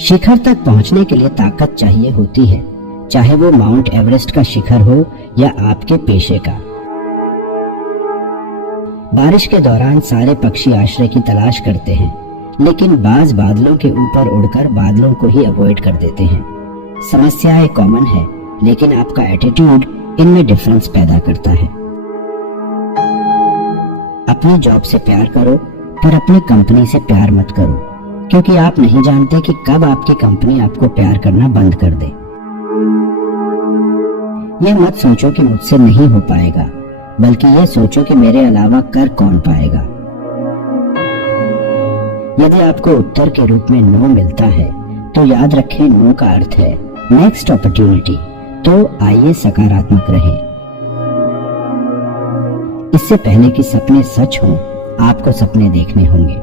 शिखर तक पहुंचने के लिए ताकत चाहिए होती है, चाहे वो माउंट एवरेस्ट का शिखर हो या आपके पेशे का। बारिश के दौरान सारे पक्षी आश्रय की तलाश करते हैं, लेकिन बाज बादलों के ऊपर उड़कर बादलों को ही अवॉइड कर देते हैं। समस्याएं कॉमन है, लेकिन आपका एटीट्यूड इनमें डिफरेंस पैदा करता है। अपनी जॉब से प्यार करो, पर अपनी कंपनी से प्यार मत करो, क्योंकि आप नहीं जानते कि कब आपकी कंपनी आपको प्यार करना बंद कर दे। यह मत सोचो कि मुझसे नहीं हो पाएगा, बल्कि यह सोचो कि मेरे अलावा कर कौन पाएगा। यदि आपको उत्तर के रूप में नो मिलता है, तो याद रखें नो का अर्थ है नेक्स्ट अपॉर्चुनिटी। तो आइए सकारात्मक रहें। इससे पहले कि सपने सच हों, आपको सपने देखने होंगे।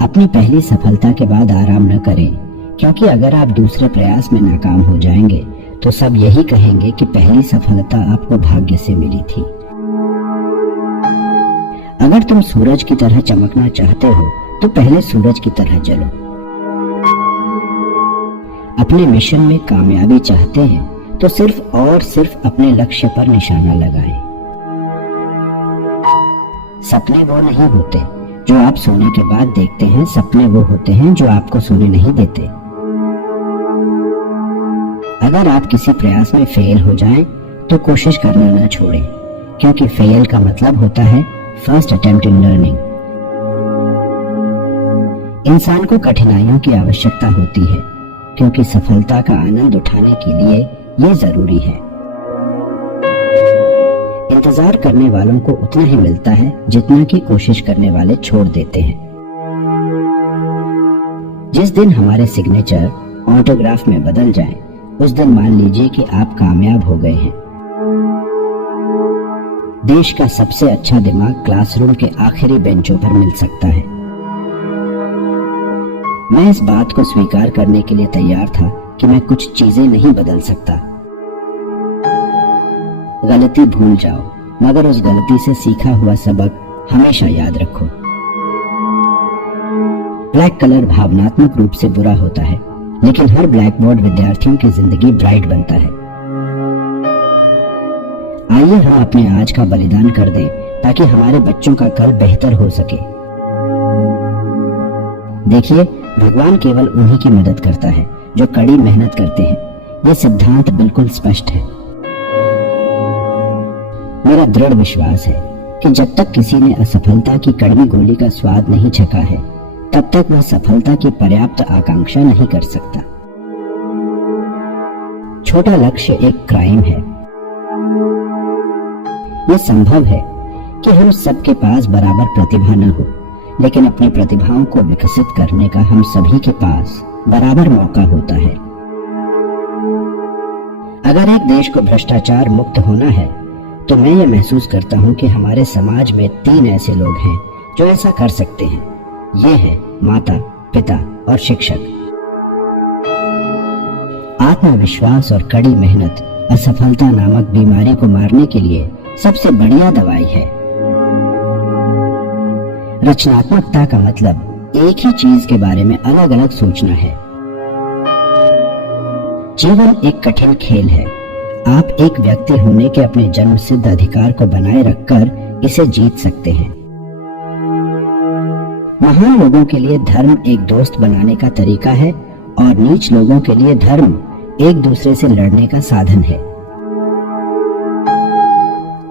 अपनी पहली सफलता के बाद आराम न करें, क्योंकि अगर आप दूसरे प्रयास में नाकाम हो जाएंगे तो सब यही कहेंगे कि पहली सफलता आपको भाग्य से मिली थी। अगर तुम सूरज की तरह चमकना चाहते हो तो पहले सूरज की तरह जलो। अपने मिशन में कामयाबी चाहते हैं तो सिर्फ और सिर्फ अपने लक्ष्य पर निशाना लगाएं। सपने वो नहीं होते जो आप सोने के बाद देखते हैं, सपने वो होते हैं जो आपको सोने नहीं देते। अगर आप किसी प्रयास में फेल हो जाएं, तो कोशिश करना ना छोड़ें, क्योंकि फेल का मतलब होता है फर्स्ट अटेम्प्ट इन लर्निंग। इंसान को कठिनाइयों की आवश्यकता होती है, क्योंकि सफलता का आनंद उठाने के लिए यह जरूरी है। इंतजार करने वालों को उतना ही मिलता है जितना कि कोशिश करने वाले छोड़ देते हैं। जिस दिन हमारे सिग्नेचर ऑटोग्राफ में बदल जाएं, उस दिन मान लीजिए कि आप कामयाब हो गए हैं। देश का सबसे अच्छा दिमाग क्लासरूम के आखिरी बेंचों पर मिल सकता है। मैं इस बात को स्वीकार करने के लिए तैयार था कि मैं कुछ चीजें नहीं बदल सकता। गलती भूल जाओ, मगर उस गलती से सीखा हुआ सबक हमेशा याद रखो। ब्लैक कलर भावनात्मक रूप से बुरा होता है, लेकिन हर ब्लैक बोर्ड विद्यार्थियों की जिंदगी ब्राइट बनता है। आइए हम अपने आज का बलिदान कर दें, ताकि हमारे बच्चों का कल बेहतर हो सके। देखिए, भगवान केवल उन्हीं की मदद करता है जो कड़ी मेहनत करते हैं। यह सिद्धांत बिल्कुल स्पष्ट है। मेरा दृढ़ विश्वास है कि जब तक किसी ने असफलता की कड़वी गोली का स्वाद नहीं चखा है, तब तक वह सफलता की पर्याप्त आकांक्षा नहीं कर सकता। छोटा लक्ष्य एक क्राइम है। यह संभव है कि हम सबके पास बराबर प्रतिभा न हो, लेकिन अपनी प्रतिभाओं को विकसित करने का हम सभी के पास बराबर मौका होता है। अगर एक देश को भ्रष्टाचार मुक्त होना है, तो मैं ये महसूस करता हूँ कि हमारे समाज में 3 ऐसे लोग हैं जो ऐसा कर सकते हैं। ये हैं माता, पिता और शिक्षक। आत्मविश्वास और कड़ी मेहनत असफलता नामक बीमारी को मारने के लिए सबसे बढ़िया दवाई है। रचनात्मकता का मतलब एक ही चीज के बारे में अलग अलग सोचना है। जीवन एक कठिन खेल है। आप एक व्यक्ति होने के अपने जन्म सिद्ध अधिकार को बनाए रखकर इसे जीत सकते हैं। महान लोगों के लिए धर्म एक दोस्त बनाने का तरीका है, और नीच लोगों के लिए धर्म एक दूसरे से लड़ने का साधन है।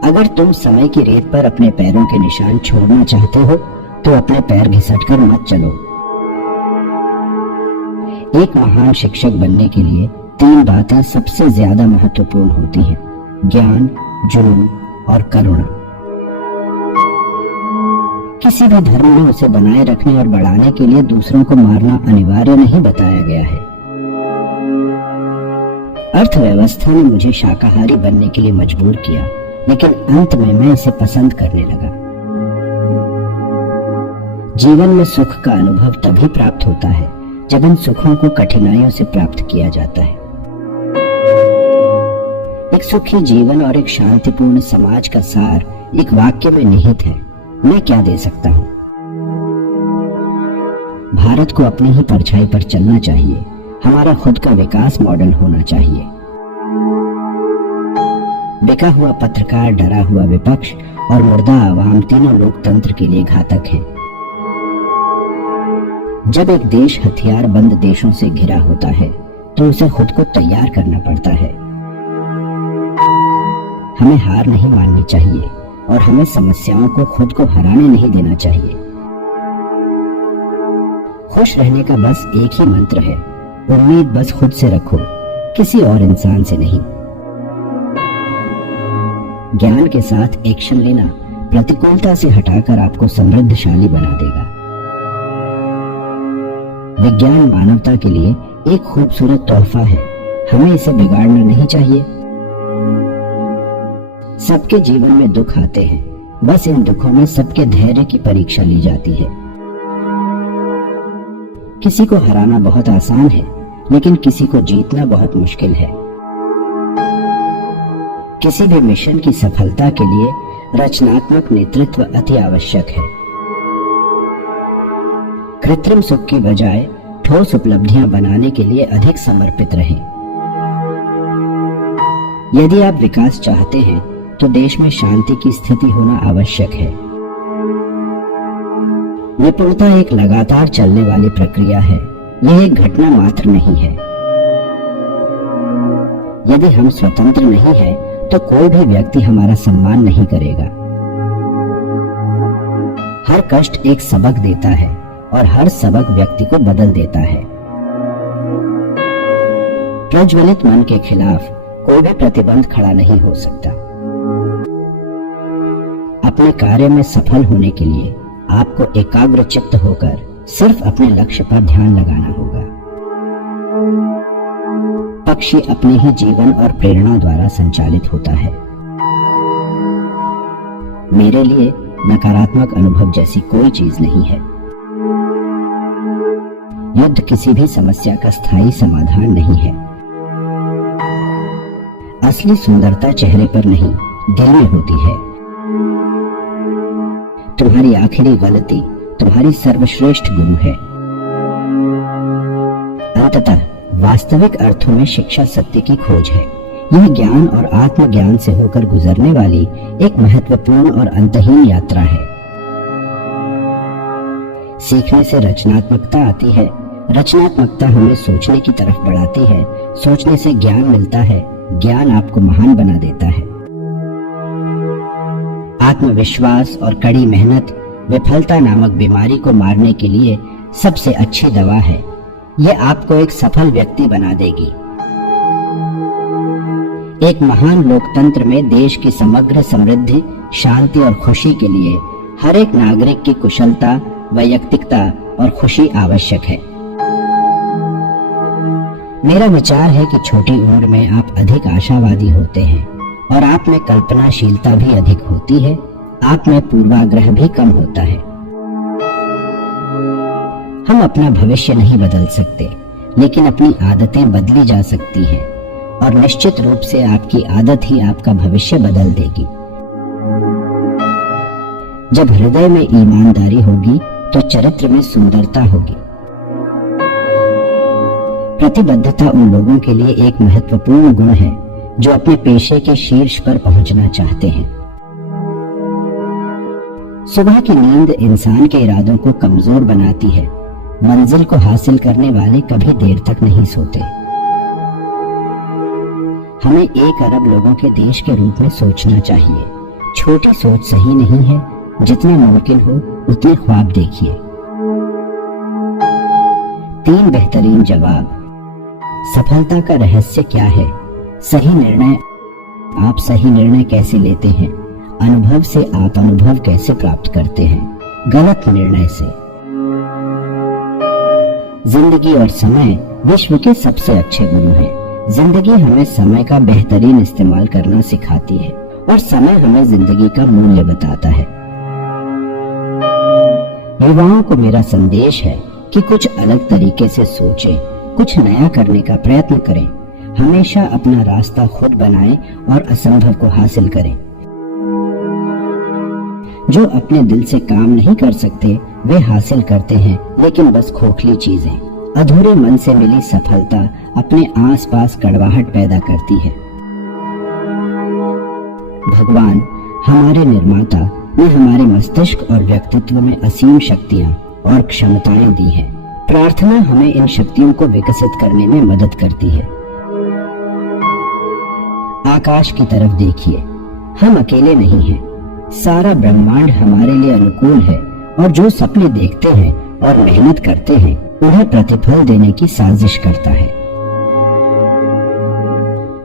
अगर तुम समय की रेत पर अपने पैरों के निशान छोड़ना चाहते हो, तो अपने पैर घिसटकर मत चलो। एक महान शिक्षक बनने के लिए 3 बातें सबसे ज्यादा महत्वपूर्ण होती हैं: ज्ञान, जुनून और करुणा। किसी भी धर्म में उसे बनाए रखने और बढ़ाने के लिए दूसरों को मारना अनिवार्य नहीं बताया गया है। अर्थव्यवस्था ने मुझे शाकाहारी बनने के लिए मजबूर किया, लेकिन अंत में मैं इसे पसंद करने लगा। जीवन में सुख का अनुभव तभी प्राप्त होता है जब इन सुखों को कठिनाइयों से प्राप्त किया जाता है। एक सुखी जीवन और एक शांतिपूर्ण समाज का सार एक वाक्य में निहित है। मैं क्या दे सकता हूँ? भारत को अपनी ही परछाई पर चलना चाहिए। हमारा खुद का विकास मॉडल होना चाहिए। बिका हुआ पत्रकार, डरा हुआ विपक्ष और मुर्दा आवाम तीनों लोकतंत्र के लिए घातक हैं। जब एक देश हथियार बंद देशों से घिरा होता है तो उसे खुद को तैयार करना पड़ता है। हमें हार नहीं माननी चाहिए और हमें समस्याओं को खुद को हराने नहीं देना चाहिए। खुश रहने का बस एक ही मंत्र है, उम्मीद बस खुद से रखो, किसी और इंसान से नहीं। ज्ञान के साथ एक्शन लेना प्रतिकूलता से हटाकर आपको समृद्धशाली बना देगा। विज्ञान मानवता के लिए एक खूबसूरत तोहफा है, हमें इसे बिगाड़ना नहीं चाहिए। सबके जीवन में दुख आते हैं, बस इन दुखों में सबके धैर्य की परीक्षा ली जाती है। किसी को हराना बहुत आसान है, लेकिन किसी को जीतना बहुत मुश्किल है। किसी भी मिशन की सफलता के लिए रचनात्मक नेतृत्व अति आवश्यक है। कृत्रिम सुख की बजाय ठोस उपलब्धियां बनाने के लिए अधिक समर्पित रहें। यदि आप विकास चाहते हैं तो देश में शांति की स्थिति होना आवश्यक है। निपुणता एक लगातार चलने वाली प्रक्रिया है, यह एक घटना मात्र नहीं है। यदि हम स्वतंत्र नहीं हैं, तो कोई भी व्यक्ति हमारा सम्मान नहीं करेगा। हर कष्ट एक सबक देता है और हर सबक व्यक्ति को बदल देता है। प्रज्वलित मन के खिलाफ कोई भी प्रतिबंध खड़ा नहीं हो सकता। अपने कार्य में सफल होने के लिए आपको एकाग्र चित्त होकर सिर्फ अपने लक्ष्य पर ध्यान लगाना होगा। पक्षी अपने ही जीवन और प्रेरणा द्वारा संचालित होता है। मेरे लिए नकारात्मक अनुभव जैसी कोई चीज नहीं है। युद्ध किसी भी समस्या का स्थायी समाधान नहीं है। असली सुंदरता चेहरे पर नहीं, दिल में होती है। तुम्हारी आखिरी गलती तुम्हारी सर्वश्रेष्ठ गुरु है। अंततः वास्तविक अर्थों में शिक्षा सत्य की खोज है। यह ज्ञान और आत्मज्ञान से होकर गुजरने वाली एक महत्वपूर्ण और अंतहीन यात्रा है। सीखने से रचनात्मकता आती है, रचनात्मकता हमें सोचने की तरफ बढ़ाती है, सोचने से ज्ञान मिलता है, ज्ञान आपको महान बना देता है। आत्मविश्वास और कड़ी मेहनत विफलता नामक बीमारी को मारने के लिए सबसे अच्छी दवा है। यह आपको एक सफल व्यक्ति बना देगी। एक महान लोकतंत्र में देश की समग्र समृद्धि, शांति और खुशी के लिए हर एक नागरिक की कुशलता, वैयक्तिकता और खुशी आवश्यक है। मेरा विचार है कि छोटी उम्र में आप अधिक आशावादी होते हैं और आप में कल्पनाशीलता भी अधिक होती है, आप में पूर्वाग्रह भी कम होता है। हम अपना भविष्य नहीं बदल सकते, लेकिन अपनी आदतें बदली जा सकती हैं और निश्चित रूप से आपकी आदत ही आपका भविष्य बदल देगी। जब हृदय में ईमानदारी होगी तो चरित्र में सुंदरता होगी। प्रतिबद्धता उन लोगों के लिए एक महत्वपूर्ण गुण है जो अपने पेशे के शीर्ष पर पहुंचना चाहते हैं। सुबह की नींद इंसान के इरादों को कमजोर बनाती है। मंजिल को हासिल करने वाले कभी देर तक नहीं सोते। हमें 1 अरब लोगों के देश के रूप में सोचना चाहिए। छोटी सोच सही नहीं है, जितना मुमकिन हो उतने ख्वाब देखिए। 3 बेहतरीन जवाब। सफलता का रहस्य क्या है? सही निर्णय। आप सही निर्णय कैसे लेते हैं? अनुभव से आप अनुभव कैसे प्राप्त करते हैं? गलत निर्णय से। जिंदगी और समय विश्व के सबसे अच्छे गुरु हैं। जिंदगी हमें समय का बेहतरीन इस्तेमाल करना सिखाती है और समय हमें जिंदगी का मूल्य बताता है। युवाओं को मेरा संदेश है कि कुछ अलग तरीके से सोचें, कुछ नया करने का प्रयत्न करें। हमेशा अपना रास्ता खुद बनाएं और असंभव को हासिल करें। जो अपने दिल से काम नहीं कर सकते वे हासिल करते हैं लेकिन बस खोखली चीजें। अधूरे मन से मिली सफलता अपने आसपास कड़वाहट पैदा करती है। भगवान हमारे निर्माता ने हमारे मस्तिष्क और व्यक्तित्व में असीम शक्तियां और क्षमताएं दी हैं। प्रार्थना हमें इन शक्तियों को विकसित करने में मदद करती है। आकाश की तरफ देखिए, हम अकेले नहीं हैं। सारा ब्रह्मांड हमारे लिए अनुकूल है और जो सपने देखते हैं और मेहनत करते हैं उन्हें प्रतिफल देने की साजिश करता है।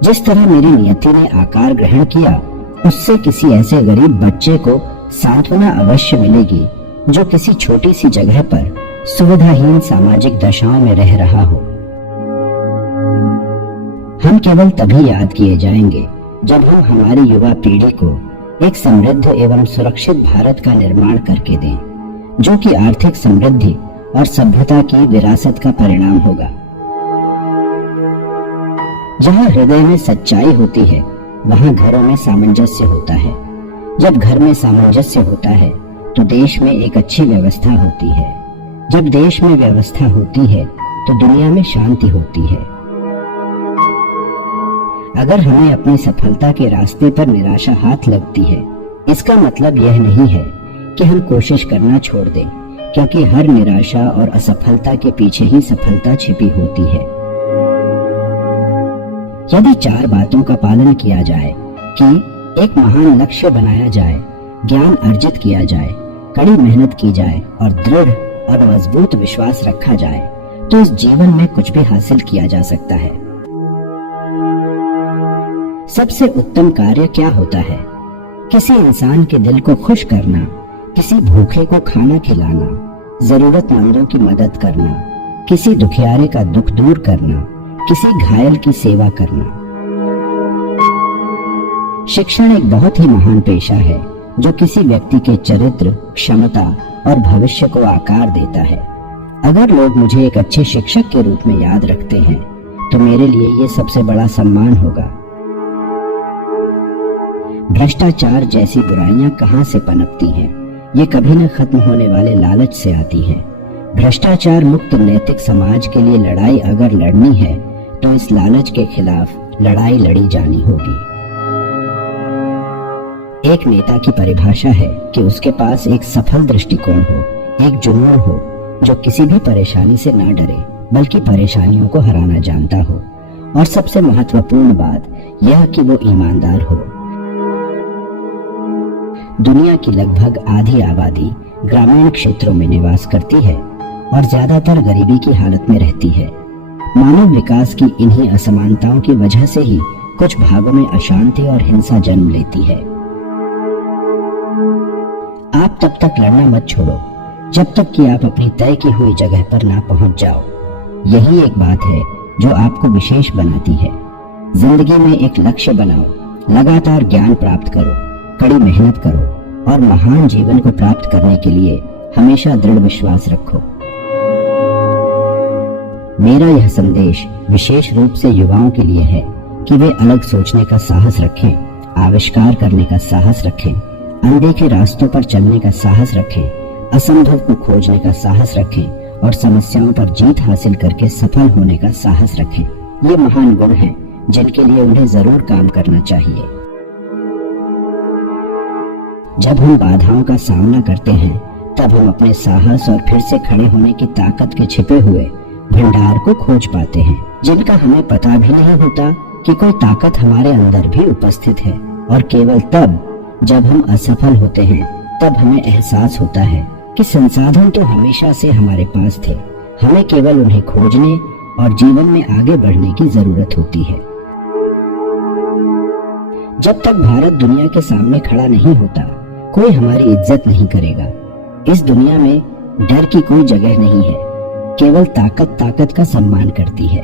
जिस तरह मेरी नियति ने आकार ग्रहण किया, उससे किसी ऐसे गरीब बच्चे को सांत्वना अवश्य मिलेगी जो किसी छोटी सी जगह पर सुविधाहीन सामाजिक दशाओं में रह रहा हो। हम केवल तभी याद किए जाएंगे जब हम हमारी युवा पीढ़ी को एक समृद्ध एवं सुरक्षित भारत का निर्माण करके दें, जो कि आर्थिक समृद्धि और सभ्यता की विरासत का परिणाम होगा। जहां हृदय में सच्चाई होती है, वहां घरों में सामंजस्य होता है। जब घर में सामंजस्य होता है तो देश में एक अच्छी व्यवस्था होती है। जब देश में व्यवस्था होती है तो दुनिया में शांति होती है। अगर हमें अपनी सफलता के रास्ते पर निराशा हाथ लगती है, इसका मतलब यह नहीं है कि हम कोशिश करना छोड़ दें, क्योंकि हर निराशा और असफलता के पीछे ही सफलता छिपी होती है। यदि 4 बातों का पालन किया जाए कि एक महान लक्ष्य बनाया जाए, ज्ञान अर्जित किया जाए, कड़ी मेहनत की जाए और दृढ़ और मजबूत विश्वास रखा जाए, तो इस जीवन में कुछ भी हासिल किया जा सकता है। सबसे उत्तम कार्य क्या होता है? किसी इंसान के दिल को खुश करना, किसी भूखे को खाना खिलाना, जरूरतमंदों की मदद करना, किसी दुखियारे का दुख दूर करना, किसी घायल की सेवा करना। शिक्षण एक बहुत ही महान पेशा है जो किसी व्यक्ति के चरित्र, क्षमता और भविष्य को आकार देता है। अगर लोग मुझे एक अच्छे शिक्षक के रूप में याद रखते हैं तो मेरे लिए ये सबसे बड़ा सम्मान होगा। भ्रष्टाचार जैसी बुराइयां कहां से पनपती हैं? ये कभी न खत्म होने वाले लालच से आती हैं। भ्रष्टाचार मुक्त नैतिक समाज के लिए लड़ाई अगर लड़नी है तो इस लालच के खिलाफ लड़ाई लड़ी जानी होगी। एक नेता की परिभाषा है कि उसके पास एक सफल दृष्टिकोण हो, एक जुनून हो जो किसी भी परेशानी से ना डरे बल्कि परेशानियों को हराना जानता हो, और सबसे महत्वपूर्ण बात यह कि वो ईमानदार हो। दुनिया की लगभग आधी आबादी ग्रामीण क्षेत्रों में निवास करती है और ज्यादातर गरीबी की हालत में रहती है। मानव विकास की इन्हीं असमानताओं की वजह से ही कुछ भागों में अशांति और हिंसा जन्म लेती है। आप तब तक लड़ना मत छोड़ो जब तक कि आप अपनी तय की हुई जगह पर ना पहुंच जाओ। यही एक बात है जो आपको विशेष बनाती है। जिंदगी में एक लक्ष्य बनाओ, लगातार ज्ञान प्राप्त करो, कड़ी मेहनत करो और महान जीवन को प्राप्त करने के लिए हमेशा दृढ़ विश्वास रखो। मेरा यह संदेश विशेष रूप से युवाओं के लिए है कि वे अलग सोचने का साहस रखें, आविष्कार करने का साहस रखें, अनदेखे रास्तों पर चलने का साहस रखें, असंभव को खोजने का साहस रखें और समस्याओं पर जीत हासिल करके सफल होने का साहस रखें। ये महान गुण हैं जिनके लिए उन्हें जरूर काम करना चाहिए। जब हम बाधाओं का सामना करते हैं तब हम अपने साहस और फिर से खड़े होने की ताकत के छिपे हुए भंडार को खोज पाते हैं, जिनका हमें पता भी नहीं होता कि कोई ताकत हमारे अंदर भी उपस्थित है। और केवल तब जब हम असफल होते हैं तब हमें एहसास होता है कि संसाधन तो हमेशा से हमारे पास थे, हमें केवल उन्हें खोजने और जीवन में आगे बढ़ने की जरूरत होती है। जब तक भारत दुनिया के सामने खड़ा नहीं होता, कोई हमारी इज्जत नहीं करेगा। इस दुनिया में डर की कोई जगह नहीं है, केवल ताकत ताकत का सम्मान करती है।